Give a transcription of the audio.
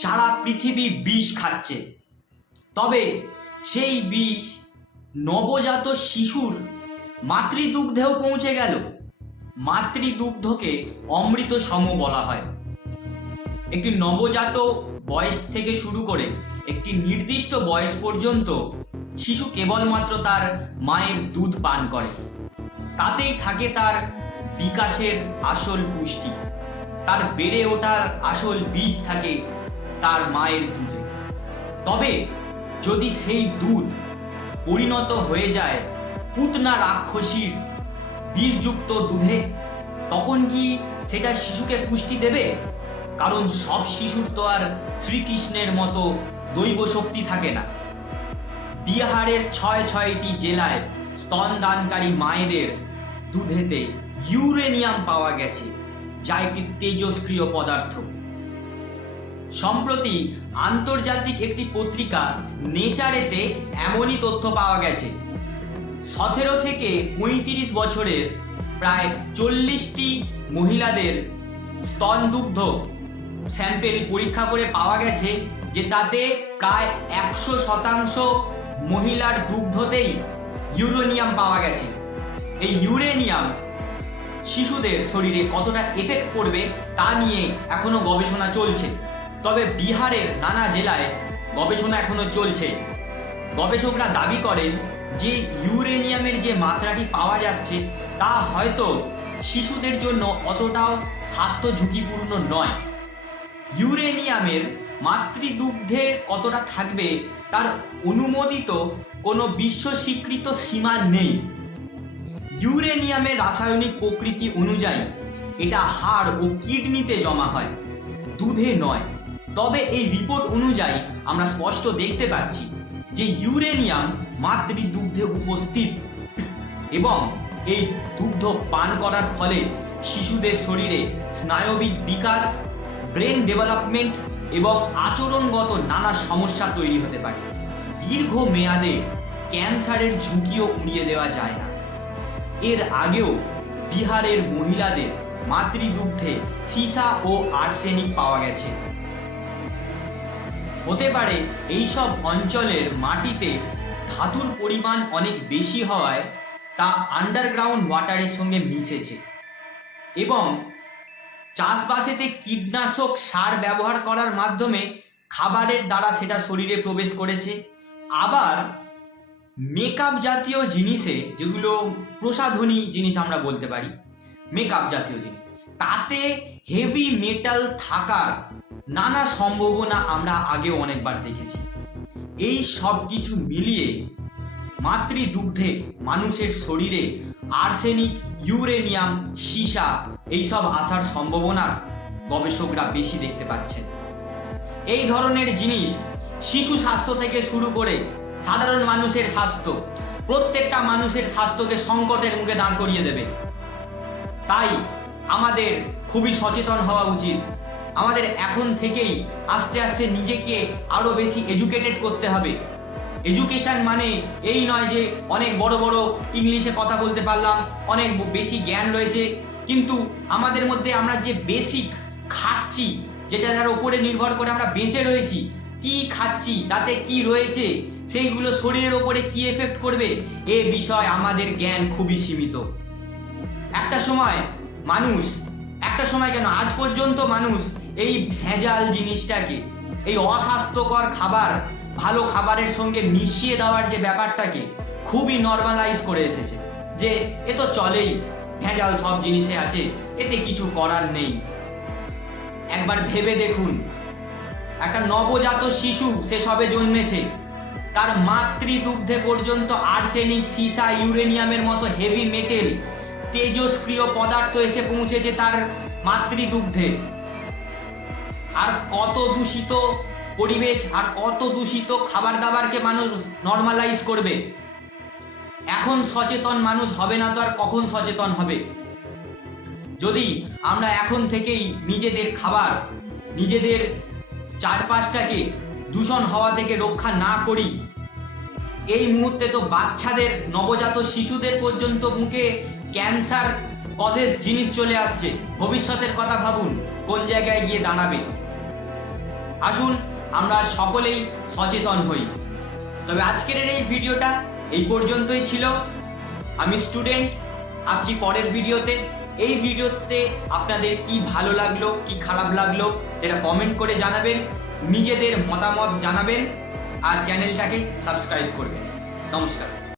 সারা পৃথিবী বিষ খাচ্ছে, তবে সেই বিষ নবজাত শিশুর মাতৃদুগ্ধেও পৌঁছে গেল। মাতৃদুগ্ধকে অমৃত সম বলা হয়। একটি নবজাত বয়স থেকে শুরু করে একটি নির্দিষ্ট বয়স পর্যন্ত শিশু কেবলমাত্র তার মায়ের দুধ পান করে। তাতেই থাকে তার বিকাশের আসল পুষ্টি, তার বেড়ে ওঠার আসল বীজ থাকে তার মায়ের দুধে। তবে যদি সেই দুধ পরিণত হয়ে যায় পুতনা রাক্ষসীর বিষযুক্ত দুধে, তখন কি সেটা শিশুকে পুষ্টি দেবে? কারণ সব শিশুর তো আর শ্রীকৃষ্ণের মতো দৈব শক্তি থাকে না। বিহারের ৬টি জেলায় স্তনদানকারী মায়েদের দুধেতে ইউরেনিয়াম পাওয়া গেছে, যা একটি তেজস্ক্রিয় পদার্থ। সম্প্রতি আন্তর্জাতিক একটি পত্রিকা নেচারেতে এমনই তথ্য পাওয়া গেছে। ১৭ থেকে ৩৫ বছরের প্রায় ৪০টি মহিলাদের স্তনদুগ্ধ স্যাম্পেল পরীক্ষা করে পাওয়া গেছে যে তাতে প্রায় ১০০% মহিলার দুগ্ধতেই ইউরেনিয়াম পাওয়া গেছে। এই ইউরেনিয়াম শিশুদের শরীরে কতটা এফেক্ট করবে তা নিয়ে এখনো গবেষণা চলছে। তবে বিহারের নানা জেলায় গবেষণা এখনো চলছে। গবেষকরা দাবি করেন যে ইউরেনিয়ামের যে মাত্রাটি পাওয়া যাচ্ছে তা হয়তো শিশুদের জন্য অতটাও স্বাস্থ্য ঝুঁকিপূর্ণ নয়। ইউরেনিয়ামের মাতৃদুগ্ধের কতটা থাকবে তার অনুমোদিত কোনো বিশ্ব স্বীকৃত সীমা নেই। ইউরেনিয়ামের রাসায়নিক প্রকৃতি অনুযায়ী এটা হাড় ও কিডনিতে জমা হয়, দুধে নয়। তবে এই রিপোর্ট অনুযায়ী আমরা স্পষ্ট দেখতে পাচ্ছি যে ইউরেনিয়াম মাতৃদুগ্ধে উপস্থিত এবং এই দুগ্ধ পান করার ফলে শিশুদের শরীরে স্নায়বিক বিকাশ, ব্রেন ডেভেলপমেন্ট এবং আচরণগত নানা সমস্যা তৈরি হতে পারে। দীর্ঘ মেয়াদে ক্যান্সারের ঝুঁকিও উড়িয়ে দেওয়া যায় না। এর আগেও বিহারের মহিলাদের মাতৃদুগ্ধে সীসা ও আর্সেনিক পাওয়া গেছে। হতে পারে এইসব অঞ্চলের মাটিতে ধাতুর পরিমাণ অনেক বেশি হওয়ায় তা আন্ডারগ্রাউন্ড ওয়াটারের সঙ্গে মিশেছে এবং চাষবাসেতে কীটনাশক সার ব্যবহার করার মাধ্যমে খাবারের দ্বারা সেটা শরীরে প্রবেশ করেছে। আবার মেকআপ জাতীয় জিনিসে, যেগুলো প্রসাধনী জিনিস আমরা বলতে পারি, মেকআপ জাতীয় জিনিস, তাতে হেভি মেটাল থাকার নানা সম্ভাবনা আমরা আগেও অনেকবার দেখেছি। এই সব কিছু মিলিয়ে মাতৃদুগ্ধে মানুষের শরীরে আর্সেনিক, ইউরেনিয়াম, সীসা এইসব আসার সম্ভাবনা গবেষকরা বেশি দেখতে পাচ্ছেন। এই ধরনের জিনিস শিশু স্বাস্থ্য থেকে শুরু করে সাধারণ মানুষের স্বাস্থ্য, প্রত্যেকটা মানুষের স্বাস্থ্যকে সংকটের মুখে দাঁড় করিয়ে দেবে। তাই আমাদের খুবই সচেতন হওয়া উচিত। আমাদের এখন থেকেই আস্তে আস্তে নিজেকে আরও বেশি এডুকেটেড করতে হবে। এডুকেশন মানে এই নয় যে অনেক বড় বড় ইংলিশে কথা বলতে পারলাম, অনেক বেশি জ্ঞান রয়েছে, কিন্তু আমাদের মধ্যে আমরা যে বেসিক খাচ্ছি, যেটা তার উপরে নির্ভর করে আমরা বেঁচে রয়েছি, কি খাচ্ছি, তাতে কি রয়েছে, সেইগুলো শরীরের ওপরে কি এফেক্ট করবে, এ বিষয়ে আমাদের জ্ঞান খুবই সীমিত। একটা সময় কেন আজ পর্যন্ত মানুষ এই ভেজাল জিনিসটাকে, এই অস্বাস্থ্যকর খাবার ভালো খাবারের সঙ্গে মিশিয়ে দেওয়ার যে ব্যাপারটাকে খুবই নর্মালাইজ করে এসেছে, যে এ তো চলেই, ভেজাল সব জিনিসে আছে, এতে কিছু করার নেই। একবার ভেবে দেখুন, একটা নবজাত শিশু, সে সবে জন্মেছে, তার মাতৃদুগ্ধে পর্যন্ত আর্সেনিক, সীসা, ইউরেনিয়ামের মতো হেভি মেটেল, তেজস্ক্রিয় পদার্থ এসে পৌঁছেছে তার মাতৃদুগ্ধে। আর কত দূষিত পরিবেশ আর কত দূষিত খাবার দাবারকে মানুষ নর্মালাইজ করবে। এখন সচেতন মানুষ হবে না তো আর কখন সচেতন হবে? যদি আমরা এখন থেকেই নিজেদের খাবার, নিজেদের চারপাশটাকে দূষণ হওয়া থেকে রক্ষা না করি, এই মুহূর্তে তো বাচ্চাদের, নবজাত শিশুদের পর্যন্ত মুখে ক্যান্সার কজেস জিনিস চলে আসছে। ভবিষ্যতের কথা ভাবুন কোন জায়গায় গিয়ে দাঁড়াবে। আসুন আমরা সকলেই সচেতন হই। তবে আজকের এই ভিডিওটা এই পর্যন্তই ছিল। আমি স্টুডেন্ট, আসছি পরের ভিডিওতে। এই ভিডিওতে আপনাদের কি ভালো লাগলো কি খারাপ লাগলো সেটা কমেন্ট করে জানাবেন, নিজেদের মতামত জানাবেন আর চ্যানেলটাকে সাবস্ক্রাইব করবেন। নমস্কার।